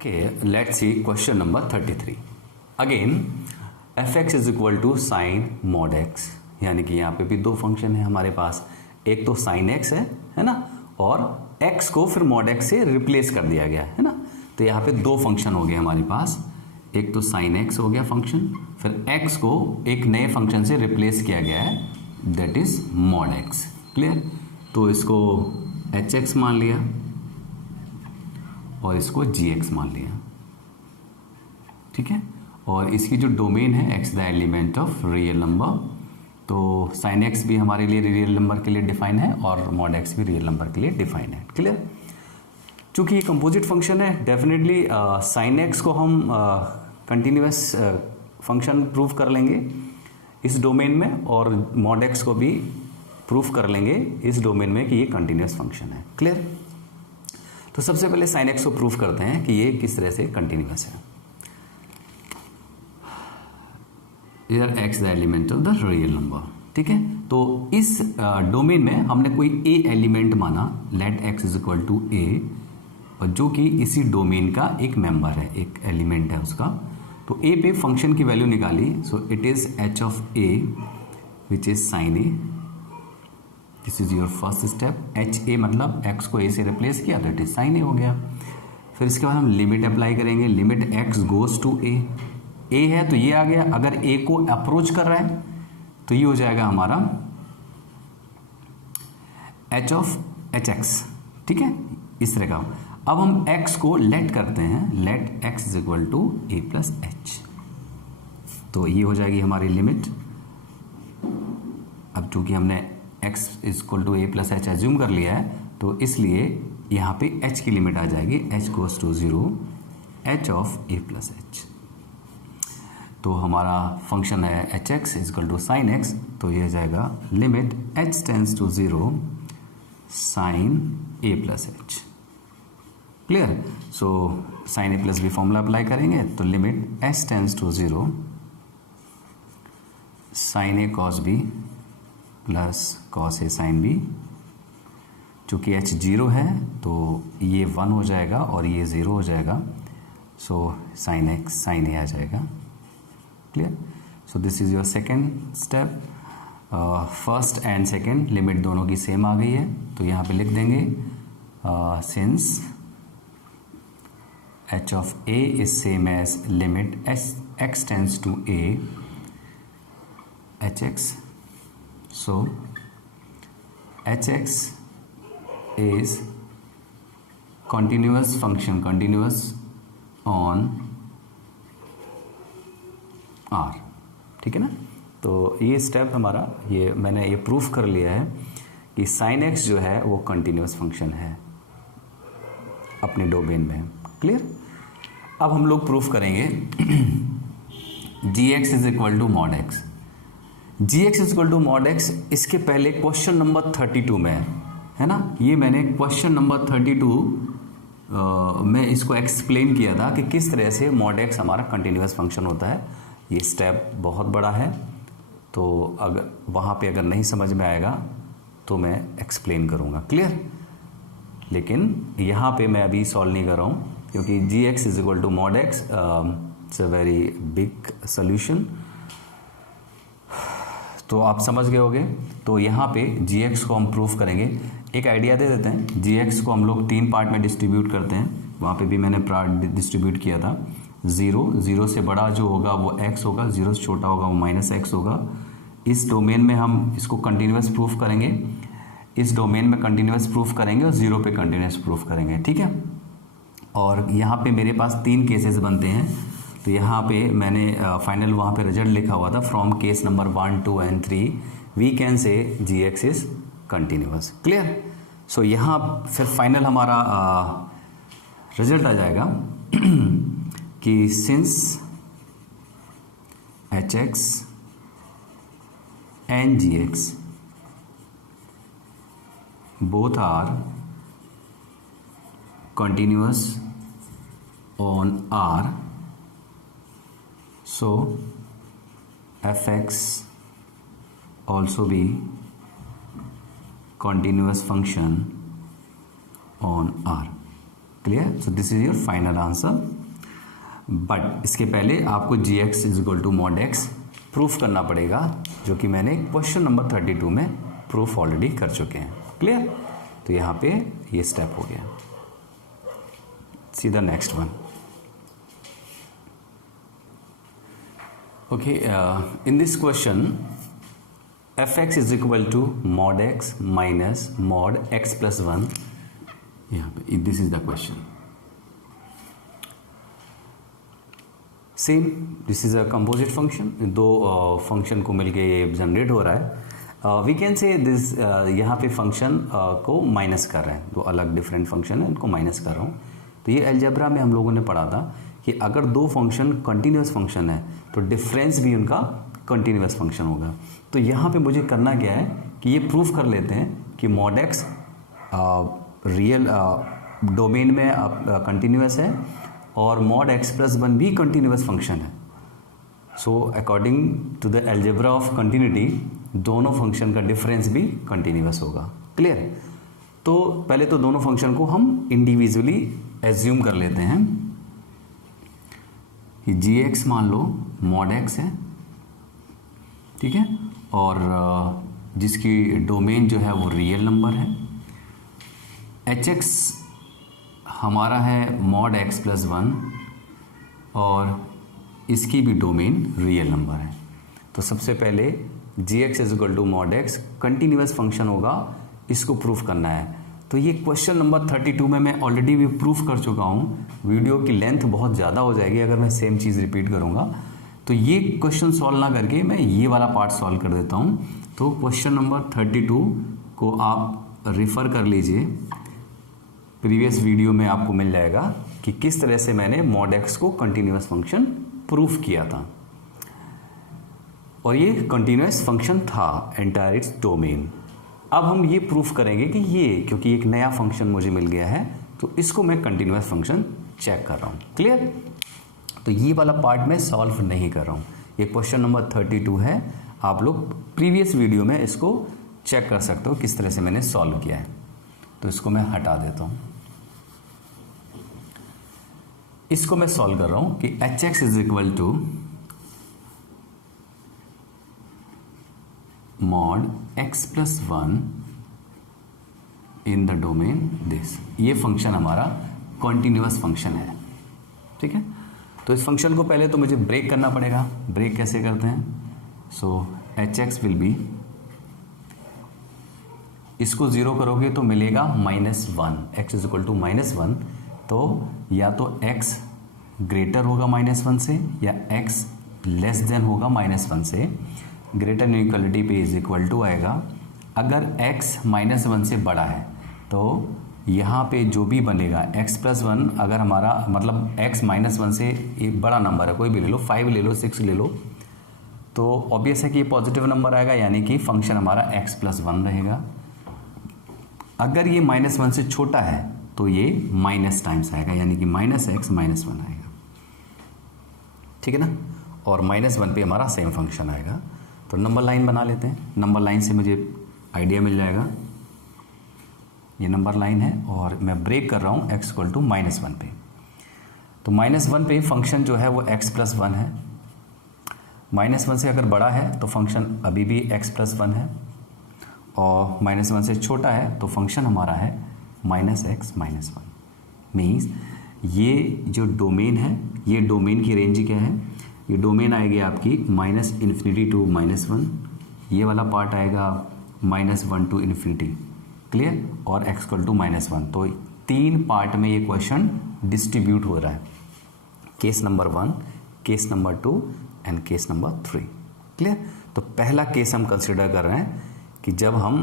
Okay, let's see question number 33. Again, fx is equal to sin mod x, यानी कि यहाँ पे भी दो फंक्शन है हमारे पास, एक तो sin x है ना, और x को फिर mod x से रिप्लेस कर दिया गया है ना। तो यहाँ पे दो फंक्शन हो गए हमारे पास, एक तो sin x हो गया फंक्शन, फिर x को एक नए फंक्शन से रिप्लेस किया गया है, that is mod x। Clear? तो इसको hx मान लिया और इसको gx मान लिया, ठीक है। और इसकी जो डोमेन है x the element of real number, तो sin x भी हमारे लिए रियल नंबर के लिए डिफाइन है और mod x भी रियल नंबर के लिए डिफाइन है। क्लियर? चूंकि ये कंपोजिट फंक्शन है, डेफिनेटली sin x को हम कंटिन्यूअस फंक्शन प्रूव कर लेंगे इस डोमेन में, और mod x को भी प्रूफ कर लेंगे इस डोमेन में कि ये कंटिन्यूअस फंक्शन है। क्लियर? तो सबसे पहले sin x को प्रूफ करते हैं कि ये किस तरह से कंटिन्यूअस है। Here x the element of the real number, ठीक है। तो इस डोमेन में हमने कोई a एलिमेंट माना, let x is equal to a, और जो कि इसी डोमेन का एक मेंबर है, एक एलिमेंट है उसका। तो a पे फंक्शन की वैल्यू निकाली, सो it is h of a which is sine a। This is your first step. H A मतलब x को a से रिप्लेस किया, दैट इज साइन a हो गया। फिर इसके बाद हम लिमिट अप्लाई करेंगे, limit x goes to a, a है तो ये आ गया, अगर a को अप्रोच कर रहा है तो ये हो जाएगा हमारा h ऑफ hx, ठीक है, इस तरह का। अब हम x को लेट करते हैं, let x is equal to a plus H, तो ये हो जाएगी हमारी लिमिट। अब चूंकि हमने x is equal to a plus H assume कर लिया है, तो इसलिए यहाँ पे h की लिमिट आ जाएगी, h goes to 0, h of a plus H. तो हमारा फंक्शन है H X is equal to sine X, तो ये जाएगा limit h tends to 0 sine a plus H. Clear? So sine a plus B formula apply करेंगे, तो limit h tends to 0 sine a cos b plus cos a sine b। चूँकि h 0 है तो ये 1 हो जाएगा और ये 0 हो जाएगा, so sine x sine a आ जाएगा। Clear? So this is your second step. First and second limit दोनों की सेम आ गई है, तो यहाँ पे लिख देंगे since h of a is same as limit x tends to a hx, so hx is continuous function, continuous on r, ठीक है ना। तो ये स्टेप हमारा, ये मैंने ये प्रूफ कर लिया है कि sin x जो है वो कंटिन्यूअस फंक्शन है अपने डोमेन में। क्लियर? अब हम लोग प्रूफ करेंगे gx is equal to mod x। gx is equal to mod x इसके पहले क्वेश्चन नंबर 32 में है ना, ये मैंने क्वेश्चन नंबर 32 में इसको एक्सप्लेन किया था कि किस तरह से मॉड x हमारा कंटिन्यूअस फंक्शन होता है। ये स्टेप बहुत बड़ा है, तो अगर वहाँ पे अगर नहीं समझ में आएगा तो मैं एक्सप्लेन करूँगा। क्लियर? लेकिन यहाँ पे मैं अभी सॉल्व नहीं कर रहा हूँ, क्योंकि gx is equal to mod x it's a very big solution, तो आप समझ गए होंगे। तो यहाँ पे gx को हम प्रूफ करेंगे। एक आइडिया दे देते हैं, gx को हम लोग 3 पार्ट में डिस्ट्रीब्यूट करते हैं, वहाँ पे भी मैंने पार्ट डिस्ट्रीब्यूट किया था। 0 से बड़ा जो होगा वो x होगा, 0 से छोटा होगा वो माइनस x होगा। इस डोमेन में हम इसको कंटिन्यूअस प्रूफ करेंगे, इस डोमेन में कंटिन्यूअस प्रूफ करेंगे और 0 पे कंटिन्यूअस प्रूफ करेंगे, ठीक है। और यहाँ पे मेरे पास 3 केसेस बनते हैं, तो यहाँ पे मैंने फाइनल वहाँ पे रिजल्ट लिखा हुआ था, from case number 1, 2 and 3 we can say gx is continuous. Clear? So यहाँ फिर फाइनल हमारा रिजल्ट आ जाएगा कि since hx and gx both are continuous on R, so fx also be continuous function on R। Clear? So this is your final answer. But इसके पहले आपको gx is equal to mod x proof करना पड़ेगा, जो कि मैंने question number 32 में proof already कर चुके हैं। क्लियर? तो यहाँ पे ये स्टेप हो गया। See the next one. Okay, in this question fx is equal to mod x minus mod x plus 1, यहाँ पे this is the question. Same, this is a composite function, दो फंक्शन को मिलके ये जनरेट हो रहा है। वी कैन से दिस, यहाँ पे फंक्शन को माइनस कर रहे हैं, दो अलग डिफरेंट फंक्शन है, इनको माइनस कर रहा हूँ। तो ये अलजेब्रा में हम लोगों ने पढ़ा था कि अगर दो फंक्शन कंटिन्यूस फंक्शन है तो डिफरेंस भी उनका कंटिन्यूस फंक्शन होगा। तो यहाँ पे मुझे करना क्या है कि ये प्रूफ कर लेते हैं कि मॉड एक्स रियल डोमेन में कंटिन्यूस है और मॉड एक्स प्लस 1 भी कंटिन्यूस फंक्शन है। So according to the algebra of continuity दोनों फंक्शन का डिफरेंस भी कंटिन्यूस होगा। क्लियर? तो पहले तो दोनों फंक्शन को हम इंडिविजुअली एज्यूम कर लेते हैं कि जी एक्स मान लो मॉड एक्स है, ठीक है, और जिसकी डोमेन जो है वो रियल नंबर है। एच एक्स हमारा है मॉड एक्स प्लस 1 और इसकी भी डोमेन रियल नंबर है। तो सबसे पहले g x is equal to mod x continuous function होगा, इसको प्रूफ करना है। तो ये क्वेश्चन नंबर 32 में मैं ऑलरेडी भी प्रूफ कर चुका हूँ। वीडियो की लेंथ बहुत ज़्यादा हो जाएगी अगर मैं सेम चीज़ रिपीट करूँगा। तो ये क्वेश्चन सॉल्व ना करके मैं ये वाला पार्ट सॉल्व कर देता हूँ। तो क्वेश्चन नंबर 32 को आप रेफ़र कर लीजिए, प्रीवियस वीडियो में आपको मिल जाएगा कि किस तरह से मैंने मॉड एक्स को कंटिन्यूस फंक्शन प्रूफ किया था। और ये कंटिन्यूस फंक्शन था एंटायर इट्स डोमेन। अब हम ये प्रूफ करेंगे कि ये, क्योंकि एक नया फंक्शन मुझे मिल गया है तो इसको मैं कंटिन्यूस फंक्शन चेक कर रहा हूँ। क्लियर? तो ये वाला पार्ट मैं सॉल्व नहीं कर रहा हूँ, ये क्वेश्चन नंबर 32 है। आप लोग प्रीवियस वीडियो में इसको चेक कर सकते हो किस तरह से मैंने सॉल्व किया है। तो इसको मैं हटा देता हूँ। इसको मैं सॉल्व कर रहा हूँ कि H X is equal to mod X plus 1 in the domain this. ये फंक्शन हमारा कॉन्टिन्यूस फंक्शन है, ठीक है। तो इस फंक्शन को पहले तो मुझे ब्रेक करना पड़ेगा। ब्रेक कैसे करते हैं? So H x will be, इसको जीरो करोगे तो मिलेगा -1, एक्स इज इक्वल टू -1। तो या तो x ग्रेटर होगा -1 से या x लेस देन होगा -1 से। ग्रेटर इनइक्वालिटी पे इज इक्वल टू आएगा। अगर x -1 से बड़ा है तो यहाँ पे जो भी बनेगा x प्लस 1, अगर हमारा मतलब x -1 से एक बड़ा नंबर है, कोई भी ले लो, 5 ले लो, 6 ले लो, तो ऑब्वियस है कि ये पॉजिटिव नंबर आएगा, यानी कि फंक्शन हमारा x प्लस 1 रहेगा। अगर ये -1 से छोटा है तो ये माइनस टाइम्स आएगा, यानी कि -x -1 आएगा, ठीक है ना। और -1 पे हमारा सेम फंक्शन आएगा। तो नंबर लाइन बना लेते हैं। नंबर लाइन से मुझे आइडिया मिल जाएगा। ये नंबर लाइन है और मैं ब्रेक कर रहा हूँ x इक्वल टू -1 पे। तो -1 पे फंक्शन जो है वो x प्लस 1 है। -1 से अगर बड़ा है तो फंक्शन अभी भी x प्लस 1 है, और -1 से छोटा है तो फंक्शन हमारा है -x -1। मीन्स ये जो डोमेन है, ये डोमेन की रेंज क्या है? ये डोमेन आएगी आपकी -∞ टू -1, ये वाला पार्ट आएगा -1 टू ∞। क्लियर? और x इक्वल टू -1। तो 3 पार्ट में ये क्वेश्चन डिस्ट्रीब्यूट हो रहा है। Case number 1, case number 2 and case number 3। Clear? तो पहला केस हम कंसिडर कर रहे हैं कि जब हम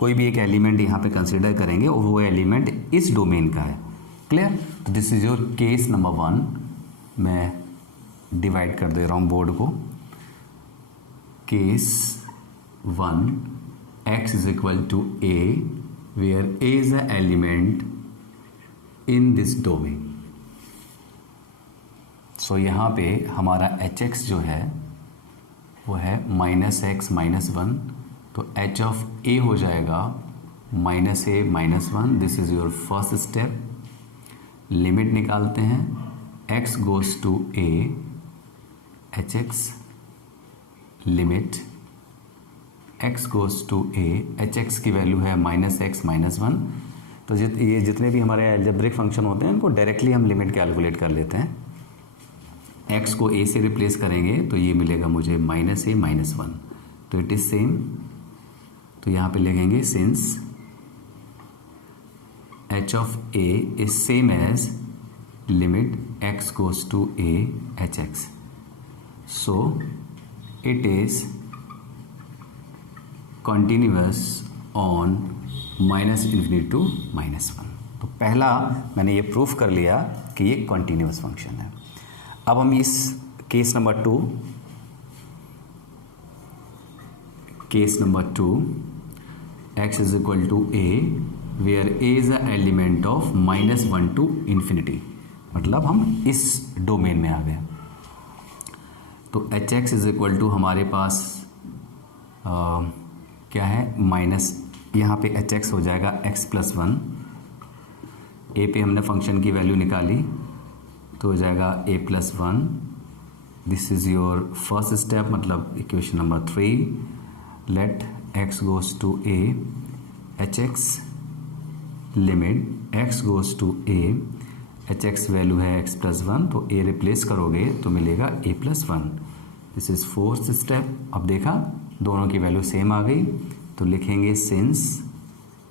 कोई भी एक एलिमेंट यहाँ पे कंसिडर करेंगे और वो एलिमेंट इस डोमेन का है। क्लियर? तो this is your case number 1। मैं डिवाइड कर दे रहा हूँ बोर्ड को। Case 1, x is equal to a, where a is a element in this domain. So यहाँ पे हमारा hx जो है वो है -x -1। तो h ऑफ a हो जाएगा -a -1। This is your first step. Limit निकालते हैं, x goes to a H x, limit x goes to a H X की वैल्यू है -x -1। तो ये जितने भी हमारे अलजेब्रिक फंक्शन होते हैं उनको डायरेक्टली हम लिमिट कैलकुलेट कर लेते हैं। x को a से रिप्लेस करेंगे तो ये मिलेगा मुझे -a -1, तो इट इज सेम। तो यहाँ पे लिखेंगे since h of a is same as limit x goes to a H x, so it is continuous on -∞ to -1। तो पहला मैंने ये प्रूफ कर लिया कि ये कॉन्टिन्यूअस फंक्शन है। अब हम इस case number two x is equal to a where a is a element of -1 to ∞, मतलब हम इस डोमेन में आ गए। तो H X is equal to हमारे पास क्या है, माइनस, यहाँ पे एच एक्स हो जाएगा x+1, a पे हमने फंक्शन की वैल्यू निकाली तो हो जाएगा a+1। This is your first step, मतलब equation number 3। Let x goes to a H x, limit x goes to a H x value है x+1, तो a रिप्लेस करोगे तो मिलेगा a+1। This is fourth step. अब देखा दोनों की वैल्यू सेम आ गई, तो लिखेंगे since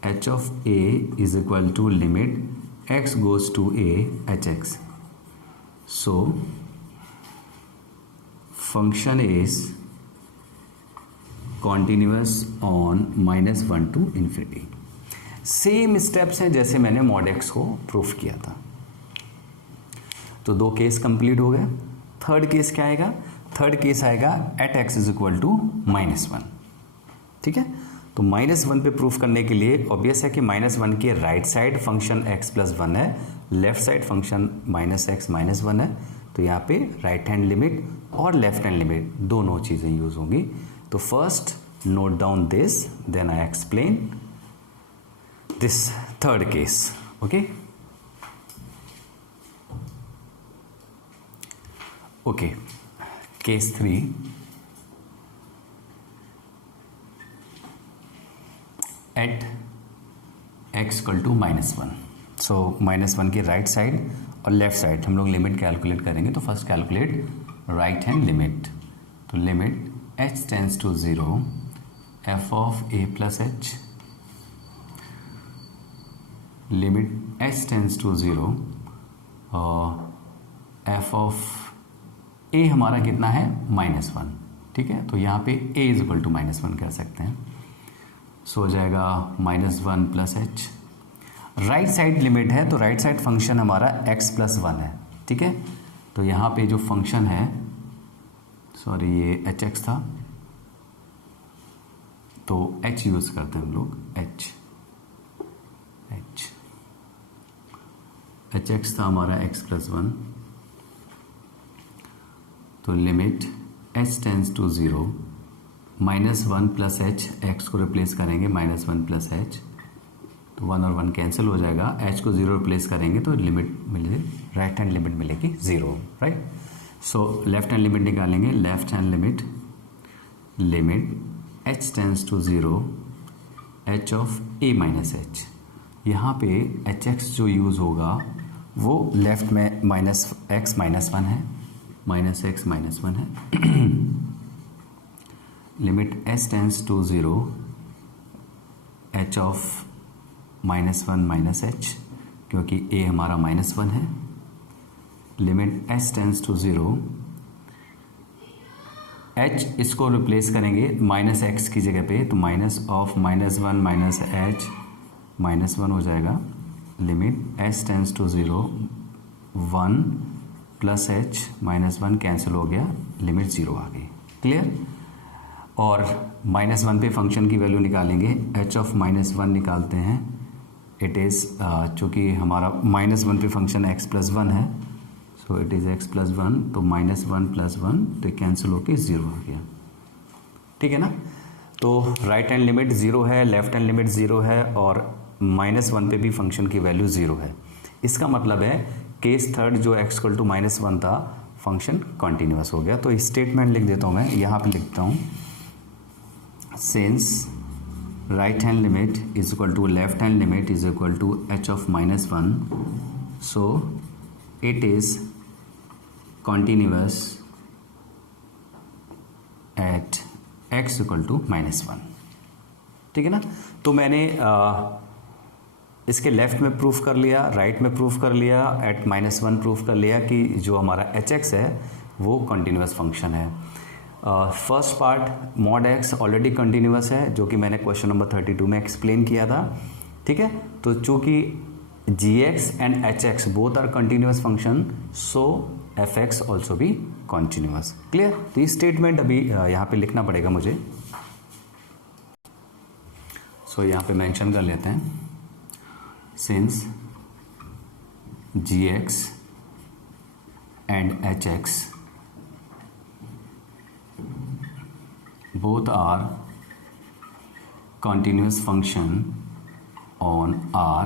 h of a is equal to limit x goes to a H x, so function is continuous on -1 to ∞। Same steps हैं जैसे मैंने मॉड x को प्रूफ किया था। तो 2 केस कंप्लीट हो गए। थर्ड केस क्या आएगा? थर्ड केस आएगा at x is equal to -1। ठीक है, तो -1 पे प्रूफ करने के लिए ऑब्वियस है कि -1 के राइट साइड फंक्शन x+1 है, लेफ्ट साइड फंक्शन -x -1 है। तो यहाँ पे राइट हैंड लिमिट और लेफ्ट हैंड लिमिट दोनों चीज़ें यूज होंगी। तो first note down this, then I explain this third case. Okay okay, case 3, at x equal to -1। So -1 की राइट साइड और लेफ्ट साइड हम लोग लिमिट कैलकुलेट करेंगे। तो first calculate right hand limit. तो limit h tends to 0 f of a plus h, limit h tends to 0 f of a हमारा कितना है -1। ठीक है, तो यहाँ पे a इज इक्वल टू -1 कह सकते हैं। सो हो जाएगा -1 plus h। Right side limit है तो राइट साइड फंक्शन हमारा x+1 है। ठीक है, तो यहाँ पे जो फंक्शन है, सॉरी ये hx था, तो h यूज करते हैं हम लोग, hx था हमारा x+1। तो limit h tends to 0 -1 plus h, x को रिप्लेस करेंगे -1 प्लस h, तो 1 और 1 कैंसिल हो जाएगा। h को 0 रिप्लेस करेंगे तो लिमिट मिलेगी, राइट हैंड लिमिट मिलेगी 0, right. So left hand limit निकालेंगे, left hand limit h tends to 0 h of a minus h। यहाँ पे hx जो यूज़ होगा वो लेफ्ट में -x -1 है, -x -1 है। Limit h tends to 0 h of -1 -h, क्योंकि a हमारा -1 है। Limit h tends to 0 h, इसको रिप्लेस करेंगे -x की जगह पे, तो माइनस ऑफ -1 -h -1 हो जाएगा। Limit h tends to 0 1 plus h -1 cancel हो गया, लिमिट 0 आ गई। क्लियर? और -1 पे फंक्शन की वैल्यू निकालेंगे, h ऑफ -1 निकालते हैं। इट इज़ चूँकि हमारा -1 पे फंक्शन x+1 है, सो इट इज़ x+1, तो -1 + 1 तो कैंसिल होके 0 आ गया। ठीक है ना? तो राइट हैंड लिमिट 0 है, लेफ्ट हैंड लिमिट 0 है, और -1 पे भी फंक्शन की वैल्यू 0 है। इसका मतलब है केस थर्ड जो x इक्वल टू -1 था, फंक्शन कॉन्टिन्यूस हो गया। तो स्टेटमेंट लिख देता हूँ मैं, यहाँ पे लिखता हूँ since right hand limit is equal to left hand limit is equal to h of -1, so it is continuous at x equal to -1। ठीक है ना। तो मैंने इसके लेफ्ट में प्रूफ कर लिया, राइट में प्रूफ कर लिया, एट -1 प्रूफ कर लिया कि जो हमारा hx है वो कॉन्टिन्यूस फंक्शन है। First part mod x already continuous है, जो कि मैंने क्वेश्चन नंबर 32 में एक्सप्लेन किया था। ठीक है, तो चूंकि gx and hx both are continuous function, so fx also भी कॉन्टिन्यूस। क्लियर। तो ये स्टेटमेंट अभी यहाँ पे लिखना पड़ेगा मुझे। सो यहाँ पे मेंशन कर लेते हैं, since gx and hx both are continuous function on R,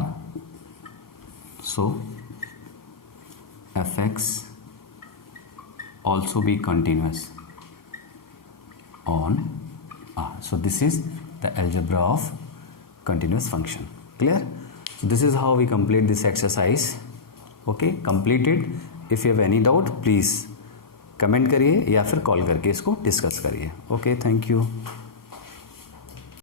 so fx also be continuous on R. So this is the algebra of continuous function. Clear? So this is how we complete this exercise. Okay, complete it. If you have any doubt, please comment करिए या फिर call करके इसको discuss करिए। Okay, thank you.